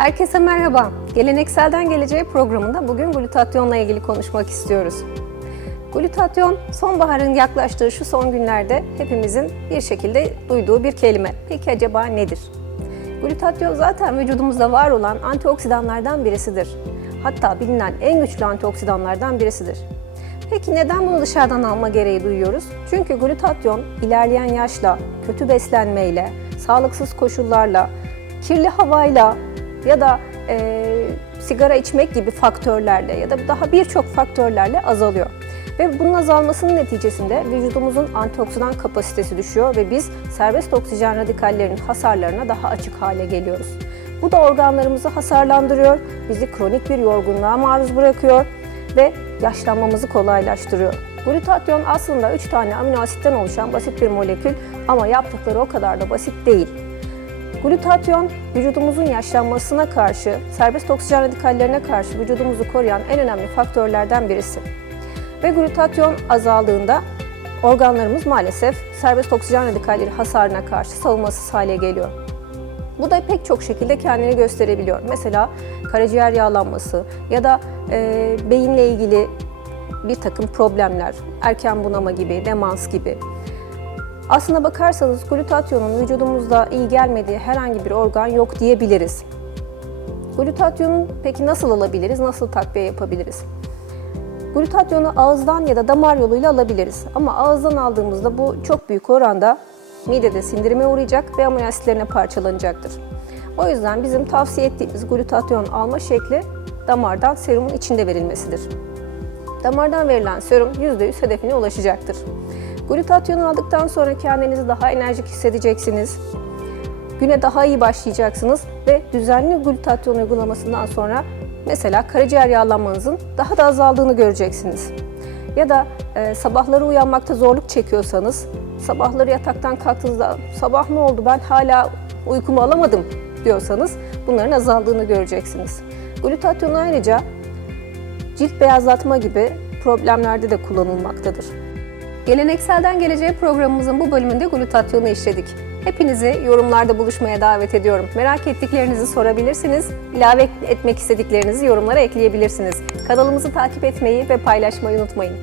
Herkese merhaba. Gelenekselden Geleceğe programında bugün glutatyonla ilgili konuşmak istiyoruz. Glutatyon sonbaharın yaklaştığı şu son günlerde hepimizin bir şekilde duyduğu bir kelime. Peki acaba nedir? Glutatyon zaten vücudumuzda var olan antioksidanlardan birisidir. Hatta bilinen en güçlü antioksidanlardan birisidir. Peki neden bunu dışarıdan alma gereği duyuyoruz? Çünkü glutatyon ilerleyen yaşla, kötü beslenmeyle, sağlıksız koşullarla, kirli havayla ya da e, sigara içmek gibi faktörlerle ya da daha birçok faktörlerle azalıyor. Ve bunun azalmasının neticesinde vücudumuzun antioksidan kapasitesi düşüyor ve biz serbest oksijen radikallerinin hasarlarına daha açık hale geliyoruz. Bu da organlarımızı hasarlandırıyor, bizi kronik bir yorgunluğa maruz bırakıyor ve yaşlanmamızı kolaylaştırıyor. Glutatyon aslında 3 tane amino asitten oluşan basit bir molekül ama yaptıkları o kadar da basit değil. Glutatyon vücudumuzun yaşlanmasına karşı, serbest oksijen radikallerine karşı vücudumuzu koruyan en önemli faktörlerden birisi. Ve glutatyon azaldığında organlarımız maalesef serbest oksijen radikalleri hasarına karşı savunmasız hale geliyor. Bu da pek çok şekilde kendini gösterebiliyor. Mesela karaciğer yağlanması ya da e, beyinle ilgili bir takım problemler, erken bunama gibi, demans gibi. Aslına bakarsanız glutatyonun vücudumuzda iyi gelmediği herhangi bir organ yok diyebiliriz. Glutatyonu peki nasıl alabiliriz, nasıl takviye yapabiliriz? Glutatyonu ağızdan ya da damar yoluyla alabiliriz. Ama ağızdan aldığımızda bu çok büyük oranda midede sindirime uğrayacak ve amino asitlerine parçalanacaktır. O yüzden bizim tavsiye ettiğimiz glutatyon alma şekli damardan serumun içinde verilmesidir. Damardan verilen serum %100 hedefine ulaşacaktır. Glutatyonu aldıktan sonra kendinizi daha enerjik hissedeceksiniz. Güne daha iyi başlayacaksınız ve düzenli glutatyon uygulamasından sonra mesela karaciğer yağlanmanızın daha da azaldığını göreceksiniz. Ya da e, sabahları uyanmakta zorluk çekiyorsanız, sabahları yataktan kalktığınızda sabah ne oldu ben hala uykumu alamadım diyorsanız bunların azaldığını göreceksiniz. Glutatyon ayrıca cilt beyazlatma gibi problemlerde de kullanılmaktadır. Gelenekselden Geleceğe programımızın bu bölümünde glutatyonu işledik. Hepinizi yorumlarda buluşmaya davet ediyorum. Merak ettiklerinizi sorabilirsiniz, ilave etmek istediklerinizi yorumlara ekleyebilirsiniz. Kanalımızı takip etmeyi ve paylaşmayı unutmayın.